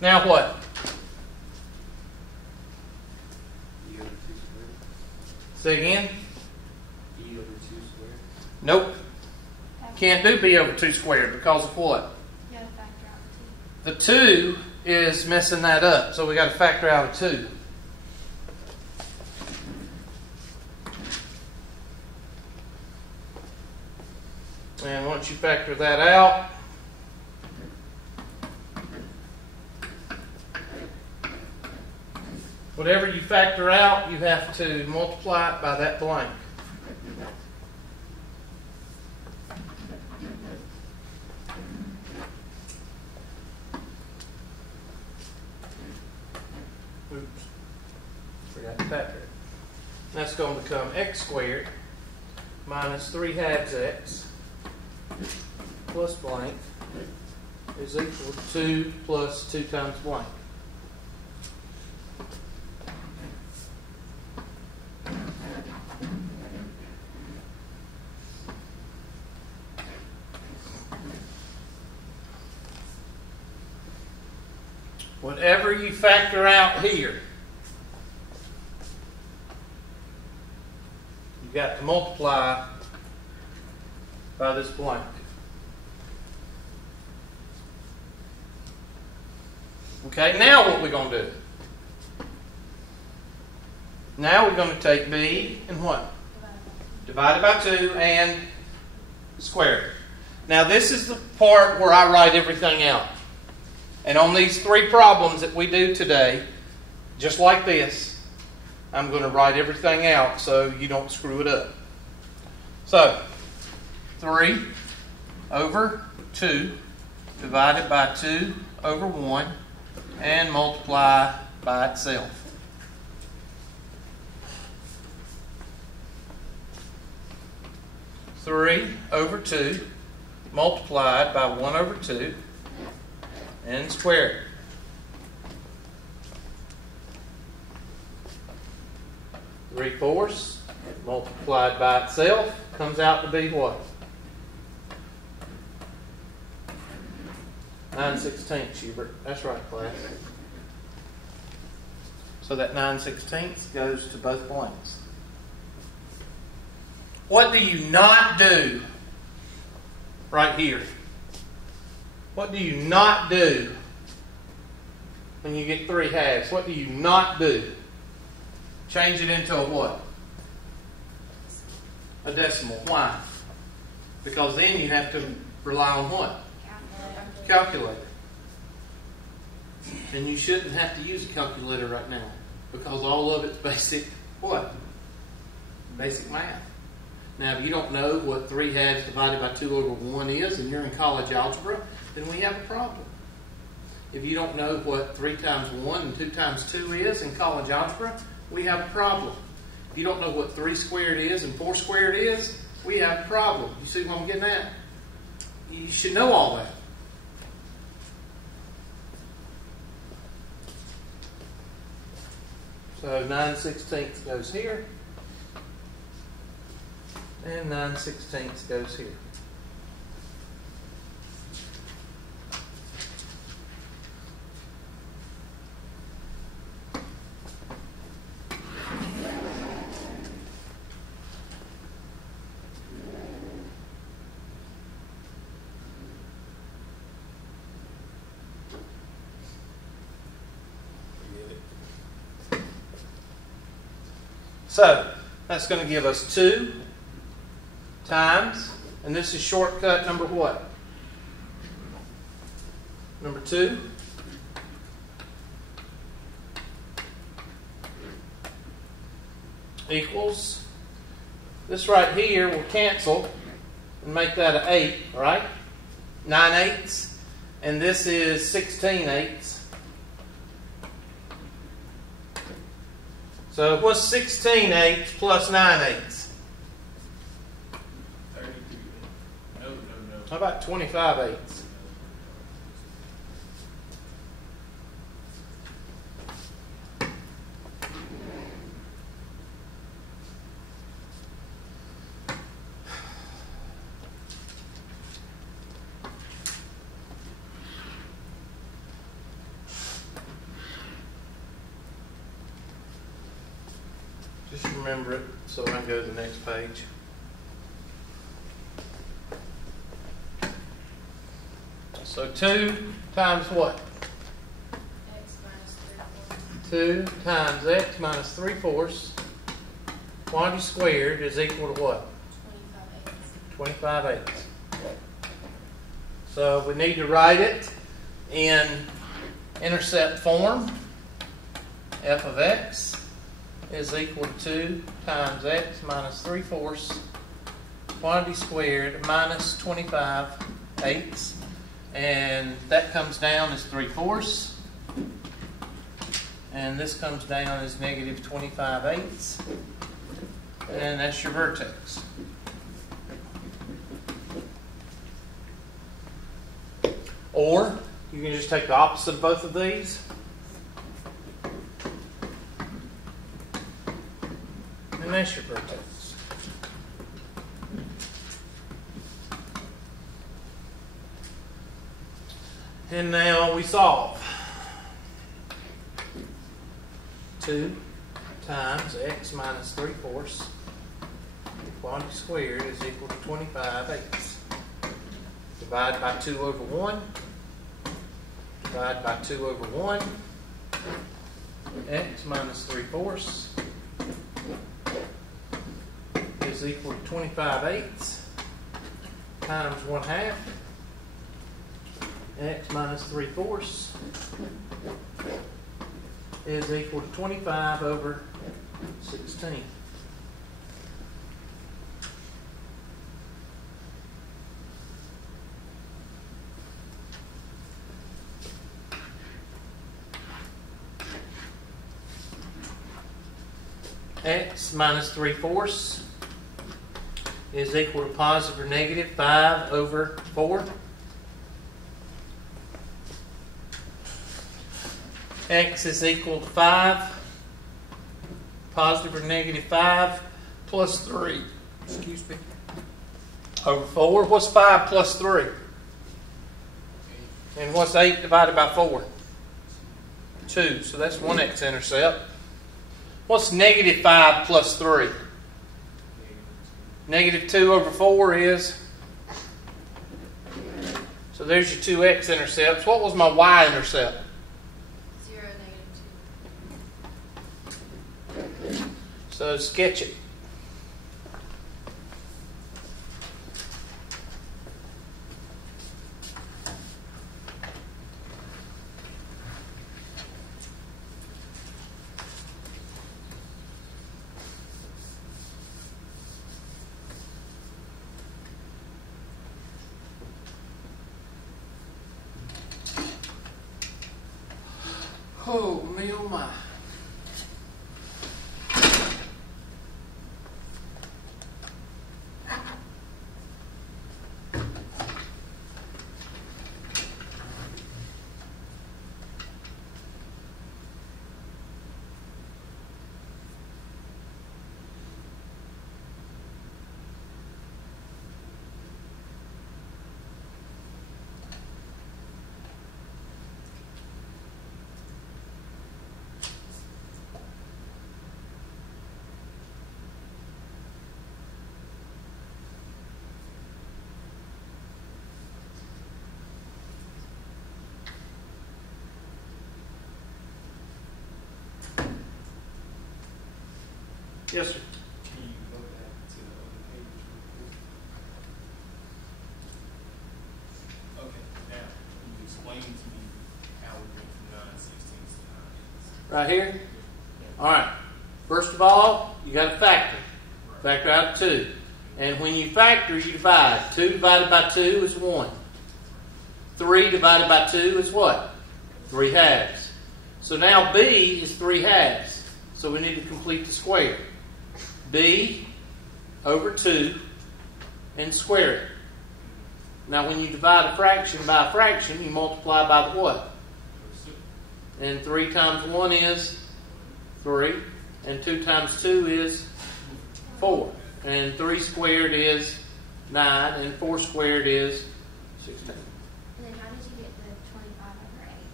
Now what? E over 2 squared. Say again? E over 2 squared. Nope. Can't do b over 2 squared because of what? You gotta factor out The 2 is messing that up, so we got to factor out a 2. And once you factor that out, whatever you factor out, you have to multiply it by that blank. Oops. Forgot to factor it. That's going to become x squared minus 3 halves x plus blank is equal to 2 plus 2 times blank. Whatever you factor out here, you've got to multiply by this blank. Okay, now what we're going to do? Now we're going to take b and what? Divided by 2 and square it. Now this is the part where I write everything out. And on these 3 problems that we do today, just like this, I'm going to write everything out so you don't screw it up. So, 3 over 2 divided by 2 over 1 and multiply by itself. Three over 2 multiplied by 1 over 2 and squared. 3/4 multiplied by itself comes out to be what? 9/16, Hubert. That's right, class. So that 9/16 goes to both blanks. What do you not do right here? What do you not do when you get 3 halves? What do you not do? Change it into a what? A decimal. Why? Because then you have to rely on what? Calculator. And you shouldn't have to use a calculator right now because all of it's basic what? Basic math. Now, if you don't know what 3 halves divided by 2 over 1 is and you're in college algebra, then we have a problem. If you don't know what 3 times 1 and 2 times 2 is in college algebra, we have a problem. If you don't know what 3 squared is and 4 squared is, we have a problem. You see what I'm getting at? You should know all that. So 9/16 goes here, and 9/16 goes here. So, that's going to give us 2 times, and this is shortcut number what? Number 2. Equals, this right here will cancel and make that an 8, right? 9/8, and this is 16/8. So what's 16/8 plus 9/8? 33. No. How about 25/8? remember it so I can go to the next page. So 2 times what? X minus 3/4. 2 times x minus 3/4 quantity squared is equal to what? 25 eighths. 25/8. So we need to write it in intercept form. F of x is equal to 2 times x minus 3/4 quantity squared minus 25/8. And that comes down as 3/4. And this comes down as negative 25/8. And that's your vertex. Or you can just take the opposite of both of these. And that's your vertex. And now we solve. 2 times x minus 3/4 quantity squared is equal to 25/8. Divide by 2 over 1. Divide by 2 over 1. X minus 3/4 is equal to 25/8 times 1/2. X minus 3/4 is equal to 25 over 16. X minus 3/4 is equal to positive or negative 5 over 4. X is equal to 5, positive or negative 5 plus 3, excuse me, over 4. What's 5 plus 3? And what's 8 divided by 4? 2. So that's one x-intercept. What's negative 5 plus 3? Negative 2 over 4 is? So there's your two x-intercepts. What was my y-intercept? 0, -2. So sketch it. Oh, me oh my. Yes, sir. Can you go back to the other page real quick? Okay, now, can you explain to me how we went from 9/16 to 9/8? Right here? All right. First of all, you got to factor. Factor out 2. And when you factor, you divide. 2 divided by 2 is 1. 3 divided by 2 is what? 3/2. So now B is 3/2. So we need to complete the square. B over 2 and square it. Now when you divide a fraction by a fraction, you multiply by the what? And 3 times 1 is 3. And 2 times 2 is 4. And 3 squared is 9. And 4 squared is 16. And then how did you get the 25 over 8?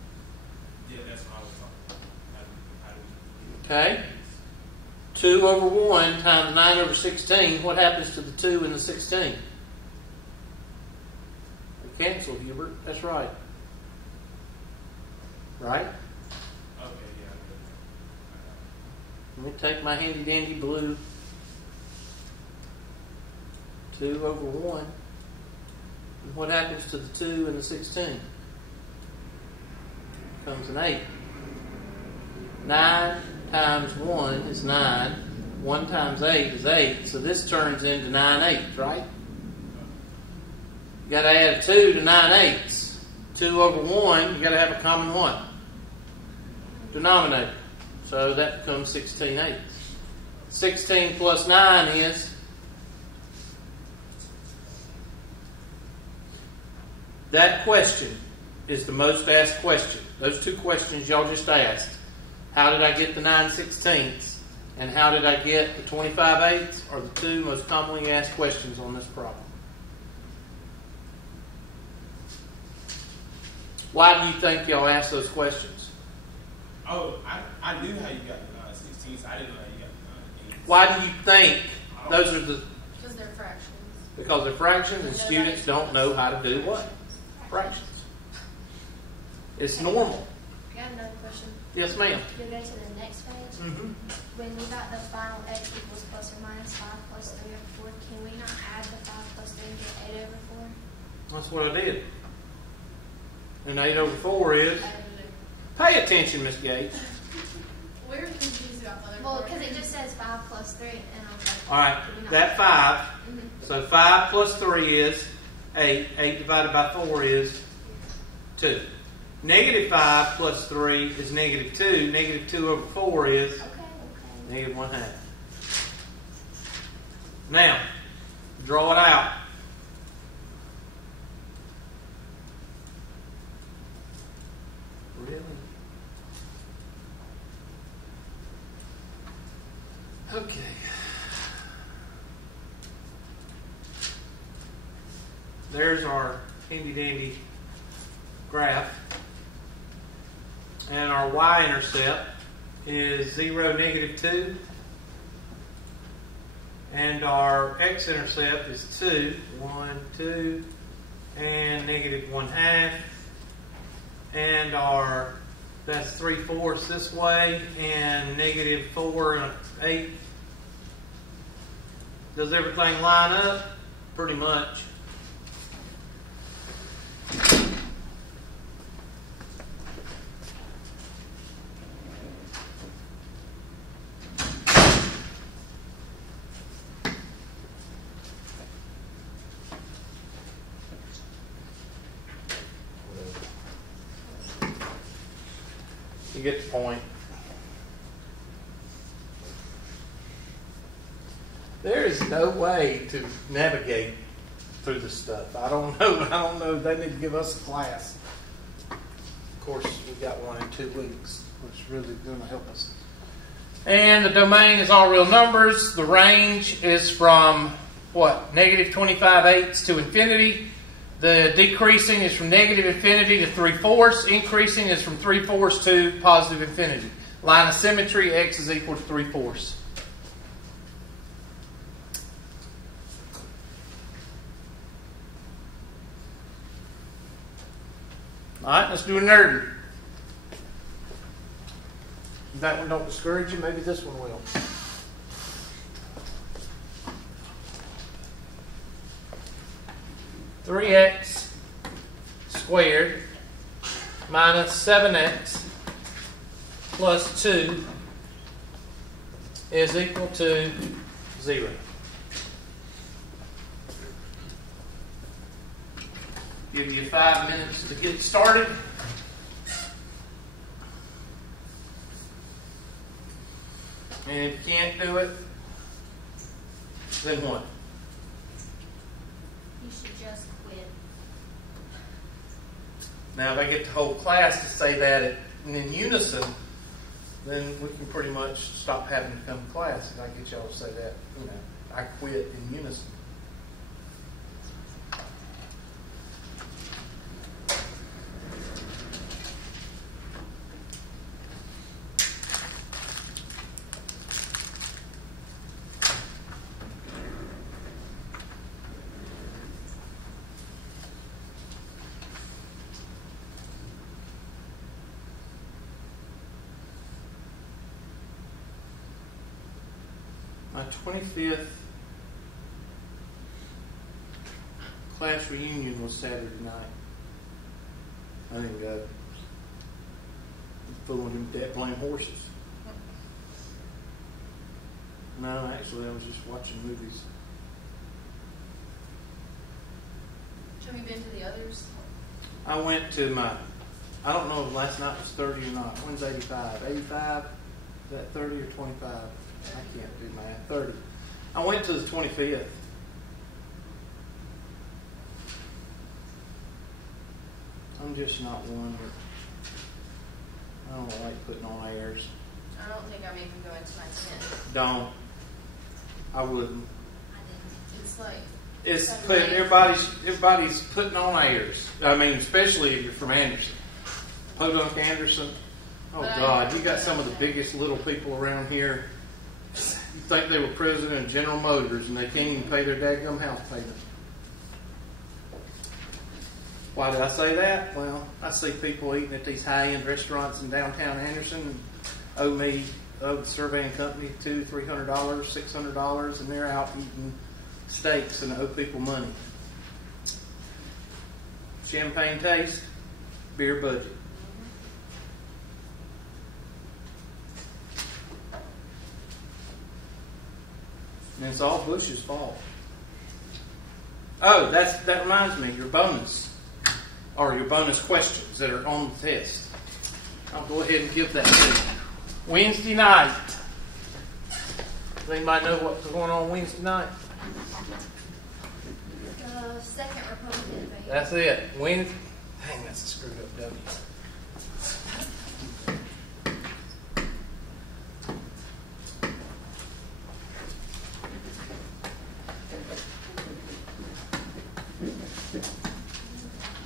Yeah, that's what I was talking about. How do we Okay? 2 over 1 times 9 over 16, what happens to the 2 and the 16? They cancel, Hubert. That's right. Right? Okay, yeah. Let me take my handy dandy blue. 2 over 1. And what happens to the 2 and the 16? Comes an 8. 9 times 1 is 9. 1 times 8 is 8. So this turns into 9 eighths, right? You got to add a 2 to 9 eighths. 2 over 1, you got to have a common what? Denominator. So that becomes 16 eighths. 16 plus 9 is? That question is the most asked question. Those two questions y'all just asked. How did I get the 9/16ths? And how did I get the 25/8 are the two most commonly asked questions on this problem. Why do you think y'all asked those questions? Oh, I knew how you got the 9/16. I didn't know how you got the 9/8. Why do you think those are the... Because they're fractions. Because they're fractions and students don't know how to do what? Fractions. It's normal. I got another question. Yes, ma'am. You'll go to the next page. Mm-hmm. When we got the final x equals plus or minus 5 plus 3 over 4, can we not add the 5 plus 3 and get 8 over 4? That's what I did. And 8 over 4 is... Pay attention, Miss Gates. We're confused about the other Well, part. because it just says 5 plus 3, and I was like, All right, can we not- that 5. Mhm. So 5 plus 3 is 8. 8 divided by 4 is 2. Negative 5 plus 3 is negative 2. Negative 2 over 4 is Okay. negative 1/2. Now, draw it out. Really? Okay. There's our handy dandy graph. And our y-intercept is 0, negative 2. And our x-intercept is 2. 1, 2. And negative 1/2. And our, that's 3/4 this way. And negative 4 1/8. Does everything line up? Pretty much. You get the point. There is no way to navigate through this stuff. I don't know. They need to give us a class. Of course, we got one in 2 weeks, which is really going to help us. And the domain is all real numbers. The range is from what? Negative 25/8 to infinity. The decreasing is from negative infinity to 3/4. Increasing is from 3/4 to positive infinity. Line of symmetry, x is equal to 3/4. All right, let's do a nerd. If that one don't discourage you, maybe this one will. (3x squared minus 7x plus 2 is equal to 0. Give you 5 minutes to get started. And if you can't do it, then what? You should just quit. Now, if I get the whole class to say that in unison, then we can pretty much stop having to come to class. And I get y'all to say that, I quit in unison. My 25th class reunion was Saturday night. I didn't go. I'm fooling them dead blame horses. No, actually, I was just watching movies. Have you been to the others? I went to I don't know if last night was 30 or not. When's 85? 85? Is that 30 or 25? I can't do math. 30. I went to the 25th. I'm just not one that I don't like putting on airs. I don't think I'm even going to my 10th. Don't. I wouldn't. It's like It's Sunday. everybody's putting on airs. I mean, especially if you're from Anderson. Podunk Anderson. Oh But I God, know you got some of the that. biggest little people around here. You think they were president of General Motors and they can't even pay their dadgum house payment. Why did I say that? Well, I see people eating at these high-end restaurants in downtown Anderson and owe the surveying company $200, $300, $600, and they're out eating steaks and owe people money. Champagne taste, beer budget. And it's all Bush's fault. Oh, that reminds me, your bonus, or your bonus questions that are on the test. I'll go ahead and give that to you. Wednesday night. Does anybody know what's going on Wednesday night? Second Republican debate. That's it. Wednesday. Dang, that's a screwed up W.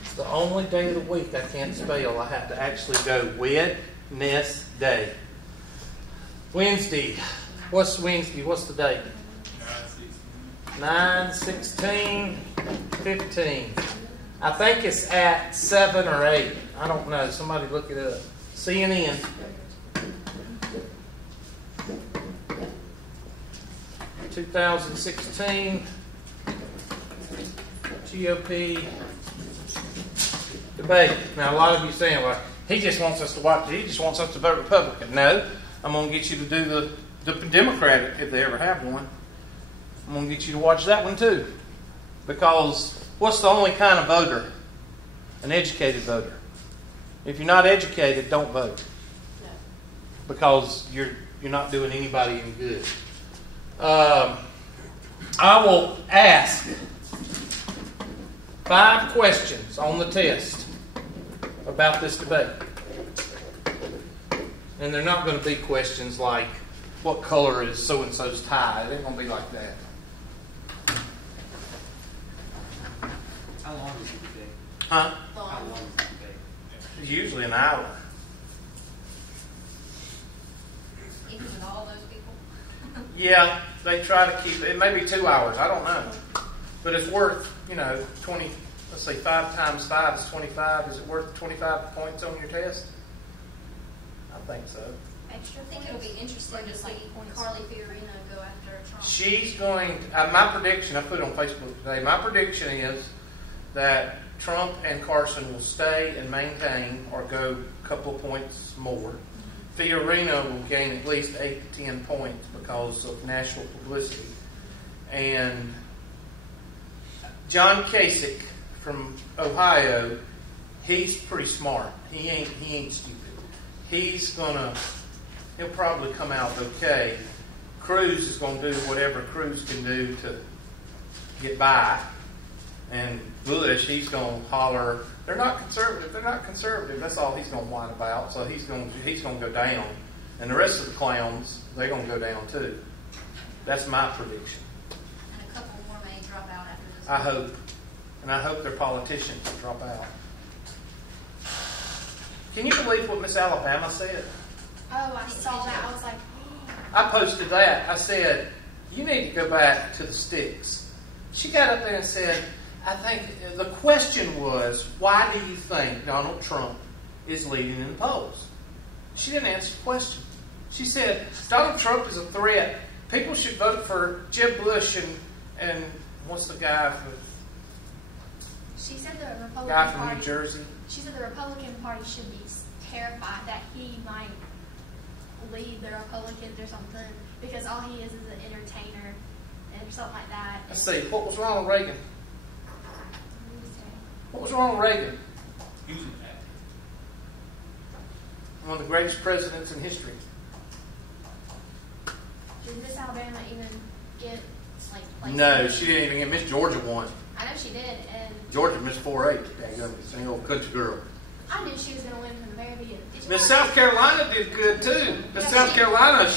It's the only day of the week I can't spell. I have to actually go Wednesday. Wednesday. What's Wednesday? What's the date? 9/16, 15. I think it's at 7 or 8. I don't know. Somebody look it up. CNN. (2016) GOP debate. Now, a lot of you saying, "Well, he just wants us to watch. He just wants us to vote Republican." No, I'm going to get you to do the Democratic if they ever have one. I'm going to get you to watch that one too. Because what's the only kind of voter? An educated voter. If you're not educated, don't vote. No. Because you're not doing anybody any good. I will ask 5 questions on the test about this debate. And they're not going to be questions like, what color is so-and-so's tie? It ain't going to be like that. How long is the debate? Huh? How long is the debate? It's usually an hour. Even with all those people? Yeah, they try to keep it. It may be 2 hours. I don't know. But it's worth, 20, let's say 5 times 5 is 25. Is it worth 25 points on your test? I think so. Extra I think it'll be interesting to see Carly Fiorina go after Trump. She's going to, my prediction, I put it on Facebook today, my prediction is that Trump and Carson will stay and maintain or go a couple of points more. Fiorina will gain at least 8 to 10 points because of national publicity. And John Kasich from Ohio, he's pretty smart. He ain't stupid. He'll probably come out okay. Cruz is going to do whatever Cruz can do to get by. And Bush, he's going to holler, they're not conservative, that's all he's going to whine about. So he's going to go down. And the rest of the clowns, they're going to go down too. That's my prediction. And a couple more may drop out after this. I hope. And I hope their politicians drop out. Can you believe what Miss Alabama said? Oh, I saw that. I was like, I posted that. I said, you need to go back to the sticks. She got up there and said, I think the question was, why do you think Donald Trump is leading in the polls? She didn't answer the question. She said, Donald Trump is a threat people should vote for Jeb Bush and what's the guy She said the Republican guy from Party. New Jersey? She said the Republican Party should be terrified that he might lead the Republicans or something because all he is an entertainer and something like that. Let's see. What was wrong with Reagan? What was wrong with Reagan? He was an actor. One of the greatest presidents in history. Did Miss Alabama even get placed? No, she didn't even get. Miss Georgia won. I know she did, and Georgia missed 4-8. Dang old country girl. I knew she was going to win from the very beginning. Did you Miss watch South it? Carolina did good too. Miss Yeah, South she- Carolina,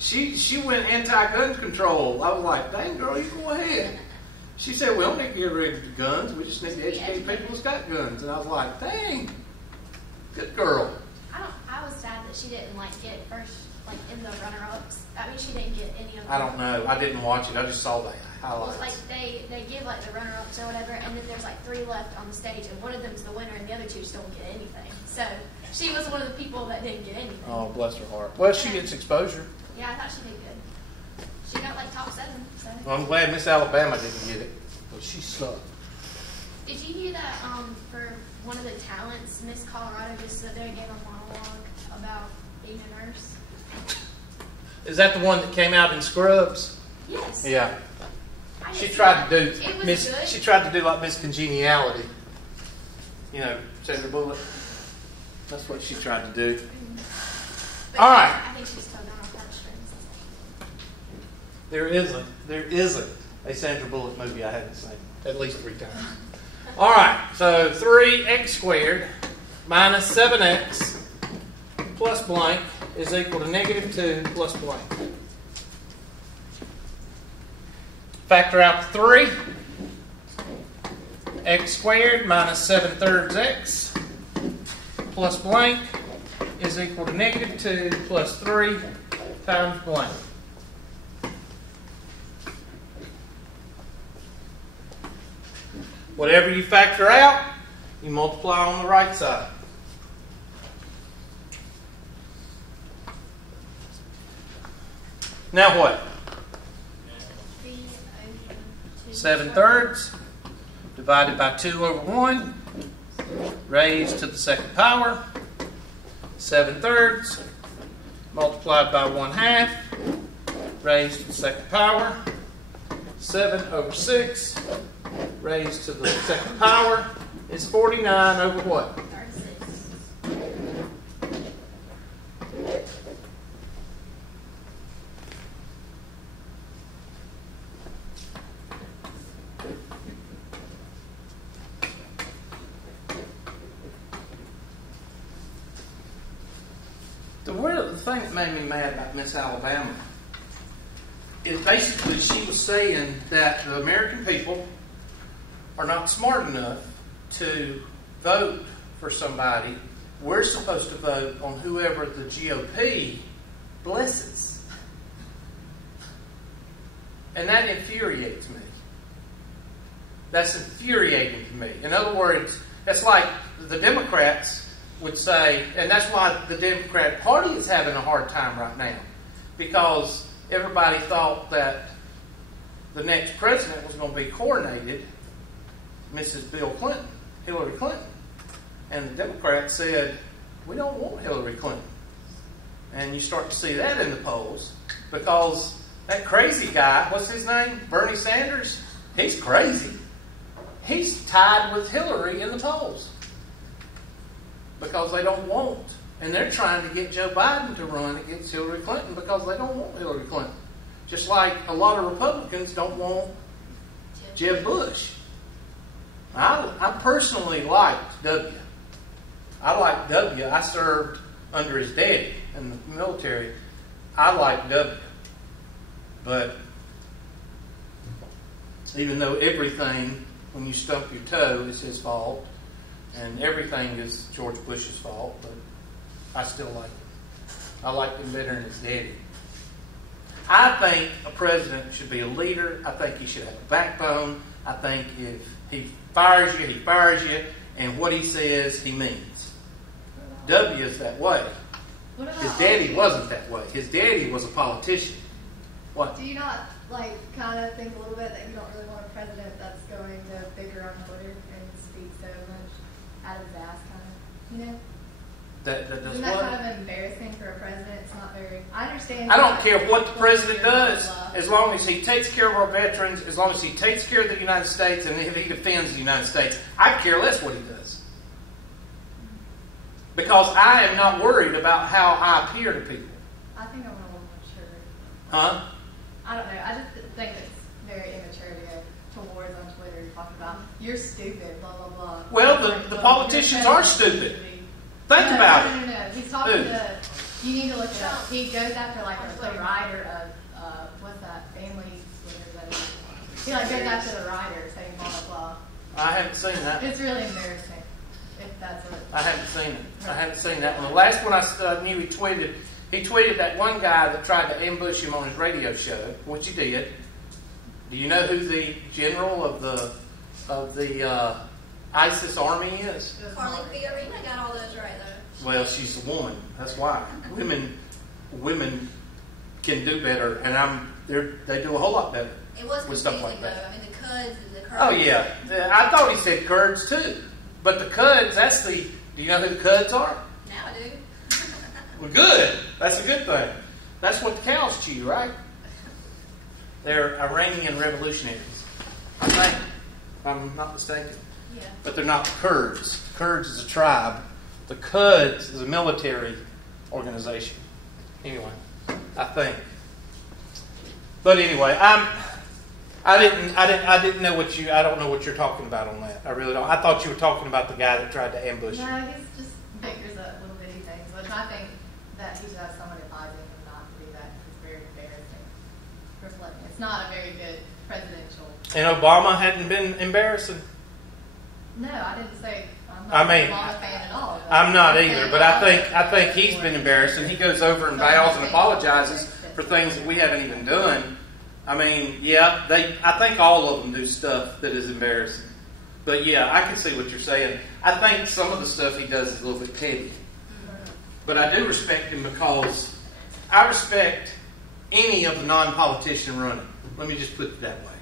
she went anti-gun control. I was like, dang girl, you go ahead. She said, we don't need to get rid of the guns. We just need to educate people who's got guns. And I was like, dang, good girl. I was sad that she didn't get first in the runner-ups. I mean, she didn't get any of them. I don't know. I didn't watch it. I just saw the Well, highlights. they give the runner-ups or whatever, and then there's 3 left on the stage, and one of them's the winner, and the other 2 just don't get anything. So she was one of the people that didn't get anything. Oh, bless her heart. Well, she gets exposure. Yeah, I thought she did good. She got top 7. So Well, I'm glad Miss Alabama didn't get it. But she sucked. did you hear that? For one of the talents, Miss Colorado just stood there and gave a monologue about being a nurse. Is that the one that came out in Scrubs? Yes. Yeah. I She didn't tried see to that. do It was Miss. good. She tried to do like Miss Congeniality. You know, Sandra Bullock. That's what she tried to do. But All right. I think she's still down on heartstrings. There isn't a Sandra Bullock movie I haven't seen at least 3 times. All right. So 3x squared minus 7x plus blank is equal to -2 plus blank. Factor out the 3. X squared minus 7/3 x plus blank is equal to -2 plus 3 times blank. Whatever you factor out, you multiply on the right side. Now what? 7/3 divided by 2/1 raised to the 2nd power. 7/3 multiplied by 1/2 raised to the 2nd power. 7/6 raised to the 2nd power is 49 over what? 36. The thing that made me mad about Miss Alabama is basically she was saying that the American people are not smart enough to vote for somebody. We're supposed to vote on whoever the GOP blesses. And that infuriates me. That's infuriating to me. In other words, it's like the Democrats would say, and that's why the Democratic Party is having a hard time right now, because everybody thought that the next president was going to be coronated, Mrs. Bill Clinton, Hillary Clinton. And the Democrats said, we don't want Hillary Clinton. And you start to see that in the polls, because that crazy guy, what's his name? Bernie Sanders? He's crazy. He's tied with Hillary in the polls. Because they don't want, and they're trying to get Joe Biden to run against Hillary Clinton because they don't want Hillary Clinton. Just like a lot of Republicans don't want Jeb Bush. I personally liked W. I liked W. I served under his daddy in the military. I liked W. But even though everything, when you stump your toe, is his fault, and everything is George Bush's fault, but I still like him. I liked him better than his daddy. I think a president should be a leader. I think he should have a backbone. I think if he fires you, he fires you, and what he says, he means. W is that way. His daddy wasn't that way. His daddy was a politician. What? Do you not, like, kind of think a little bit that you don't really want a president that's going to bicker on Twitter and speak so much out of his ass, kind of, you know? That does Isn't that what? kind of embarrassing for a president? It's not very, I understand. I don't care what the president does, as long as he takes care of our veterans, as long as he takes care of the United States, and if he defends the United States. I care less what he does. Because I am not worried about how I appear to people. I think I want a little more mature. Huh? I don't know. I just think it's very immature to go towards on Twitter and talk about, you're stupid, blah, blah, blah. Well, Like, the well, politicians you're are stupid. Think No, about no, it. no. He's talking Who? to, you need to look it up. He goes after like the writer of, what's that, Family, whatever that is. He like goes after the writer saying blah, blah, blah. I haven't seen that. It's really embarrassing if that's what. I haven't seen it. I haven't seen that one. The last one I knew he tweeted that one guy that tried to ambush him on his radio show, which he did. Do you know who the general of the ISIS army is? Carly Fiorina got all those right though. Well, she's a woman. That's why women can do better, and they do a whole lot better. It was with confusing stuff like though. that. I mean the Cuds and the Kurds. Oh yeah, I thought he said Kurds too, but the Cuds. Do you know who the Cuds are? Now I do. Well, good. That's a good thing. That's what the cows chew, right? They're Iranian revolutionaries, I think, if I'm not mistaken. Yeah. But they're not Kurds. Kurds is a tribe. The Quds is a military organization. Anyway, I think. But anyway, I didn't know what I don't know what you're talking about on that. I really don't. I thought you were talking about the guy that tried to ambush you. No, he's just bickers at little bitty things, which I think that he should have someone advising him not to do that. It's very embarrassing. Reflecting. It's not a very good presidential. And Obama hadn't been embarrassing. No, I didn't say. I'm I not mean, a Obama fan at all. I'm not either, but I think he's been embarrassing. He goes over and bows and apologizes for things that we haven't even done. I mean, yeah, I think all of them do stuff that is embarrassing. But yeah, I can see what you're saying. I think some of the stuff he does is a little bit petty. But I do respect him because I respect any of the non-politician running. Let me just put it that way.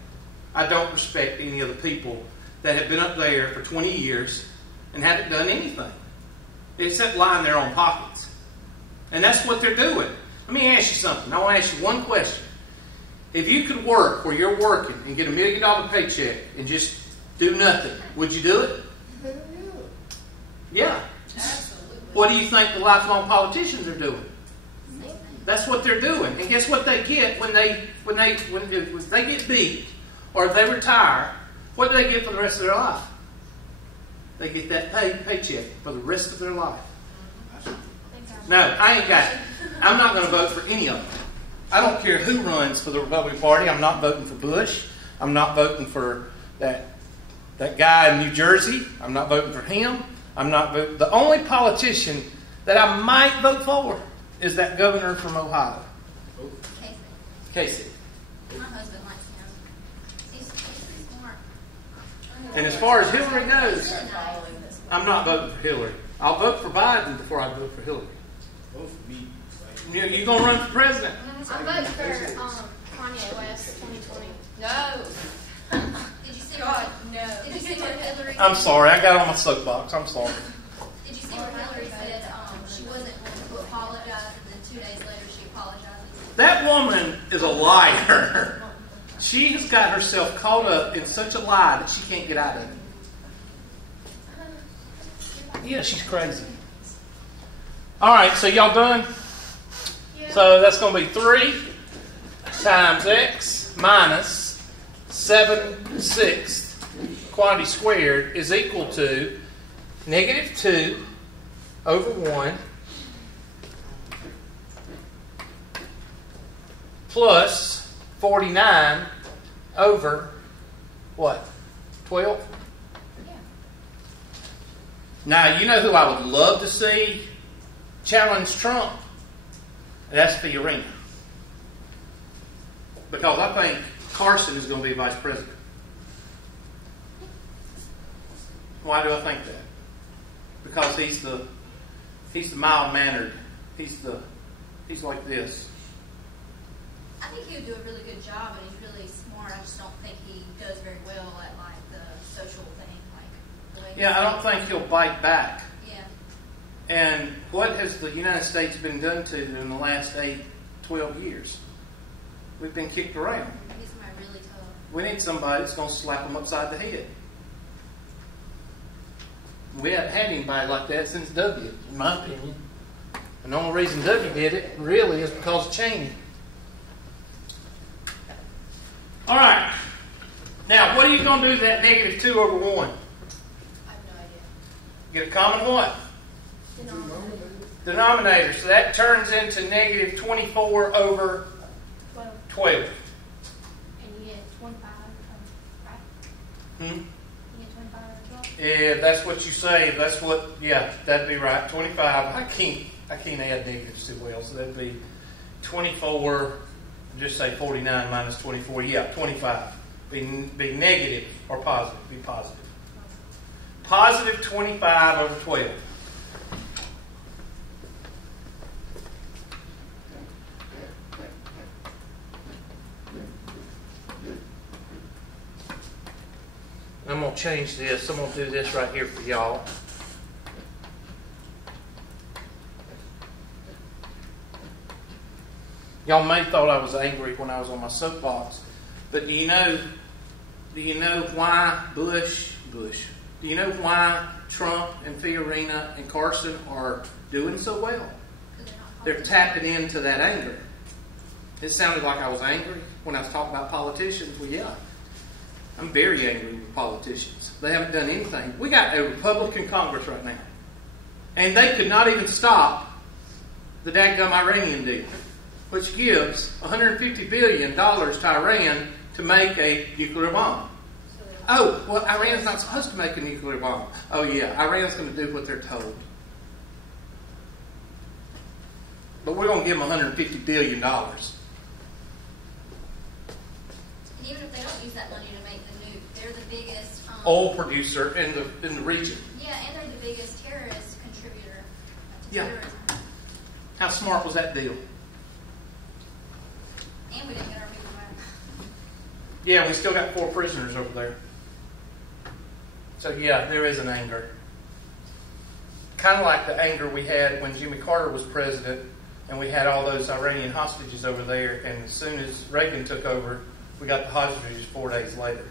I don't respect any of the people that have been up there for 20 years and haven't done anything except line their own pockets. And that's what they're doing. Let me ask you something. I want to ask you one question. If you could work where you're working and get $1 million paycheck and just do nothing, would you do it? Yeah. Absolutely. What do you think the lifelong politicians are doing? That's what they're doing. And guess what they get when they get beat or if they retire? What do they get for the rest of their life? They get that paycheck for the rest of their life. No, I ain't got it. I'm not going to vote for any of them. I don't care who runs for the Republican Party. I'm not voting for Bush. I'm not voting for that guy in New Jersey. I'm not voting for him. I'm not voting. The only politician that I might vote for is that governor from Ohio, Casey. My husband likes him. He's smart. And as far as Hillary goes, Really nice. I'm not voting for Hillary. I'll vote for Biden before I vote for Hillary. Both for me. You gonna run for president? I'm voting for Kanye West 2020. No. Did you see what? No. Did you see what Hillary? I'm sorry. I got on my soapbox. I'm sorry. Did you see what Hillary said? She wasn't going to apologize, and then 2 days later she apologizes. That woman is a liar. She has got herself caught up in such a lie that she can't get out of it. Yeah, she's crazy. All right, so y'all done? So that's going to be 3 times x minus 7/6 quantity squared is equal to -2 over 1 plus 49 over what? 12? Yeah. Now, you know who I would love to see challenge Trump? That's Fiorina. Because I think Carson is going to be vice president. Why do I think that? Because he's the mild-mannered. He's like this. I think he would do a really good job, and he's really smart. I just don't think he does very well at like the social thing, like the way Yeah, I don't think he'll bite back. Yeah. And what has the United States been done to in the last 12 years? We've been kicked around. He's somebody really tough. We need somebody that's going to slap them upside the head. We haven't had anybody like that since W, in my opinion. And the only reason W did it, really, is because of Cheney. All right. Now, what are you going to do with that negative 2 over 1? I have no idea. Get a common what? Denominator. So that turns into negative 24 over 12. And you get 25, right? You get 25 over 12? Yeah, that's what you say. That's what, yeah, that'd be right. 25. I can't add negatives too well, so that'd be 24, just say 49 minus 24. Yeah, 25. Be negative or positive. Be positive. Positive 25 over 12. I'm going to change this. I'm going to do this right here for y'all. Y'all may have thought I was angry when I was on my soapbox, but do you know why Bush? Do you know why Trump and Fiorina and Carson are doing so well? They're tapping into that anger. It sounded like I was angry when I was talking about politicians. Well, yeah. I'm very angry with politicians. They haven't done anything. We got a Republican Congress right now. And they could not even stop the dadgum Iranian deal, which gives $150 billion to Iran to make a nuclear bomb. Oh, well, Iran's not supposed to make a nuclear bomb. Oh, yeah, Iran's going to do what they're told. But we're going to give them $150 billion. And even if they don't use that money to make the nuke, they're the biggest Oil producer in the region. Yeah, and they're the biggest terrorist contributor to Yeah. terrorism. How smart was that deal? And we didn't get our people back. Yeah, we still got 4 prisoners over there. So yeah, there is an anger. Kind of like the anger we had when Jimmy Carter was president and we had all those Iranian hostages over there, and as soon as Reagan took over, we got the hostages 4 days later.